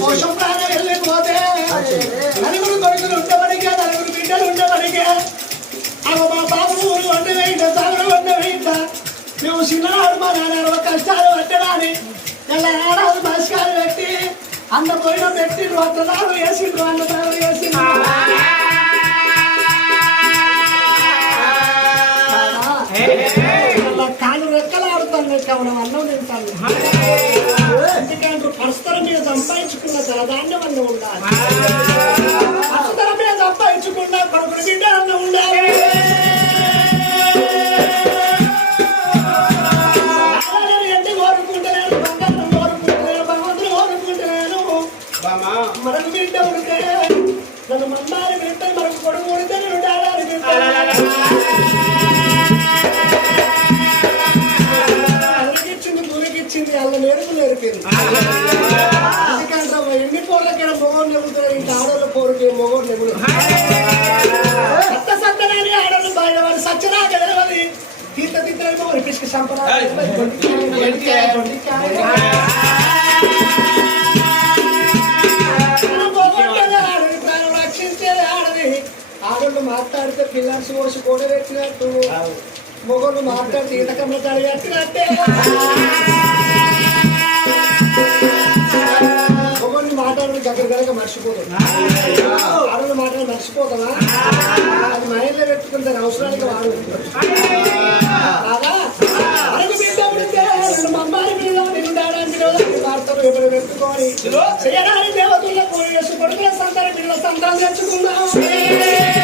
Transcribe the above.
పోషం ప్రాణం వెళ్ళిపోతే నలుగురు కొడుకులు ఉండబడికే నలుగురు బిడ్డలు ఉండబడికే అవి మా బాబు ఊరు వంట వేయింట తగుడు వంట వేయింట మేము చిన్ననాడు మా నాన్న కష్టాలు పట్టడాని ఇలా ఏడాది మస్కాలు పెట్టి అన్న పోయిన పెట్టి వంటదారు వేసిండ్రు అన్నదారు వేసిండ్రు కాళ్ళు రెక్కలు ఆడుతాను కవడం అన్నం తింటాను ఎందుకంటే పరస్పరం మీద సంపాదించుకున్న తరదాన్ని అన్న ఉండాలి పరస్పరం మీద సంపాదించుకున్న కొడుకుని బిడ్డ అన్న ఉండాలి అంటే కోరుకుంటలేను బంగారం కోరుకుంటలేను భగవంతుని కోరుకుంటలేను మనకు బిడ్డ ఉడితే నన్ను మమ్మారి బిడ్డ మనకు కొడుకు ఉడితే నేను ఉండాలని గురికిచ్చింది అల్ల నేరుకు నేర్పింది ఎందుకంటే ఎన్ని పోర్లకి మొగోడు నెగులుతారు ఇంకా ఆడోళ్ళ పోరుకి మొగోడు నెగులుతారు సత్త సత్తనాన్ని ఆడోళ్ళు బయటవాడు సచ్చనా గెలవది తీర్థ తీర్థమో పిసికి సంప్రదాయం రక్షించేది ఆడది ఆడోళ్ళు మాట్లాడితే పిల్లర్స్ పోసి కూడా పెట్టినట్టు మొగోళ్ళు మాట్లాడితే ఈతకంలో తడిగట్టినట్టే మొగోళ్ళు మాట్లాడి దగ్గర కనుక మర్చిపోతుంది ఆడోళ్ళు మాట్లాడి మర్చిపోతామా అది మైండ్లో పెట్టుకుని దాని అవసరానికి వాడు అలా అరకు బిడ్డ పుడితే మమ్మారి మీద నిండాలని వార్తలు ఎప్పుడు పెట్టుకొని చేయడానికి దేవతల్లో కోరి వేసి కొడుకుల సంతానం పిల్లల సంతానం తెచ్చుకున్నాం